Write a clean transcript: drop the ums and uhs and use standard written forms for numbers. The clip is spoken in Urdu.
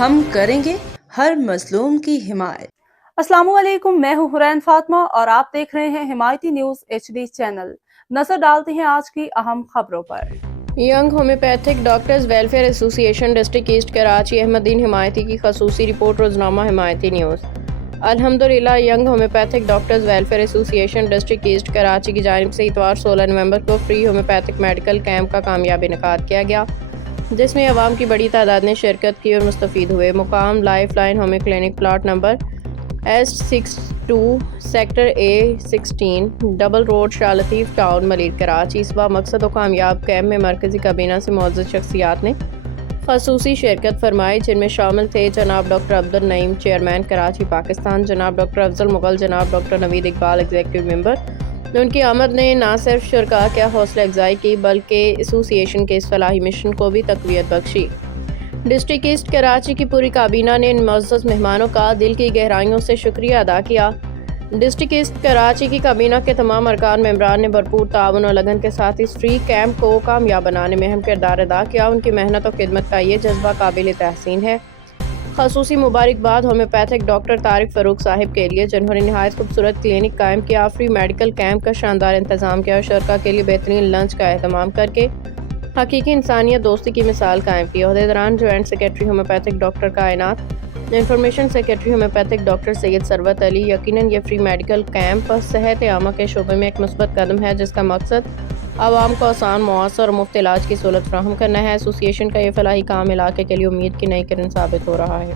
ہم کریں گے ہر مظلوم کی حمایت۔ السلام علیکم، میں ہوں حرین فاطمہ اور آپ دیکھ رہے ہیں حمایتی نیوز HD چینل۔ نظر ڈالتے ہیں آج کی اہم خبروں پر۔ ینگ ہومیوپیتھک ڈاکٹرز ویلفیئر ایسوسی ایشن ڈسٹرکٹ ایسٹ کراچی احمد دین حمایتی کی خصوصی رپورٹ۔ روزنامہ حمایتی نیوز۔ الحمدللہ ینگ ہومیوپیتھک ڈاکٹرز ویلفیئر ایسوسی ایشن ڈسٹرکٹ ایسٹ کراچی کی جانب سے اتوار 16 نومبر کو فری ہومیوپیتھک میڈیکل کیمپ کا کامیاب انعقاد کیا گیا، جس میں عوام کی بڑی تعداد نے شرکت کی اور مستفید ہوئے۔ مقام life line homeo clinic, plot number S62 sector A16 double road, Shah Latif town, Malir, Karachi. اس مقصد و کامیاب کیمپ میں مرکزی کابینہ سے معزز شخصیات نے خصوصی شرکت فرمائی، جن میں شامل تھے جناب ڈاکٹر عبدالنعیم چیئرمین کراچی پاکستان، جناب ڈاکٹر افضل مغل، جناب ڈاکٹر نوید اقبال ایگزیکٹو ممبر۔ ان کی آمد نے نہ صرف شرکاء کی حوصلہ افزائی کی بلکہ ایسوسی ایشن کے اس فلاحی مشن کو بھی تقویت بخشی۔ ڈسٹرکٹ ایسٹ کراچی کی پوری کابینہ نے ان معزز مہمانوں کا دل کی گہرائیوں سے شکریہ ادا کیا۔ ڈسٹرکٹ ایسٹ کراچی کی کابینہ کے تمام ارکان ممبران نے بھرپور تعاون اور لگن کے ساتھ اس فری کیمپ کو کامیاب بنانے میں اہم کردار ادا کیا۔ ان کی محنت و خدمت کا یہ جذبہ قابل تحسین ہے۔ خصوصی مبارکباد ہومیوپیتھک ڈاکٹر طارق فاروق صاحب کے لیے، جنہوں نے نہایت خوبصورت کلینک قائم کیا، فری میڈیکل کیمپ کا شاندار انتظام کیا اور شرکاء کے لیے بہترین لنچ کا اہتمام کر کے حقیقی انسانیت دوستی کی مثال قائم کی۔ عہدیداران جوائنٹ سیکرٹری ہومیوپیتھک ڈاکٹر کائنات، انفارمیشن سیکرٹری ہومیوپیتھک ڈاکٹر سید ثروت علی۔ یقیناً یہ فری میڈیکل کیمپ صحت عامہ کے شعبے میں ایک مثبت قدم ہے، جس کا مقصد عوام کو آسان، مؤثر اور مفت علاج کی سہولت فراہم کرنا ہے۔ ایسوسی ایشن کا یہ فلاحی کام علاقے کے لیے امید کی نئی کرن ثابت ہو رہا ہے۔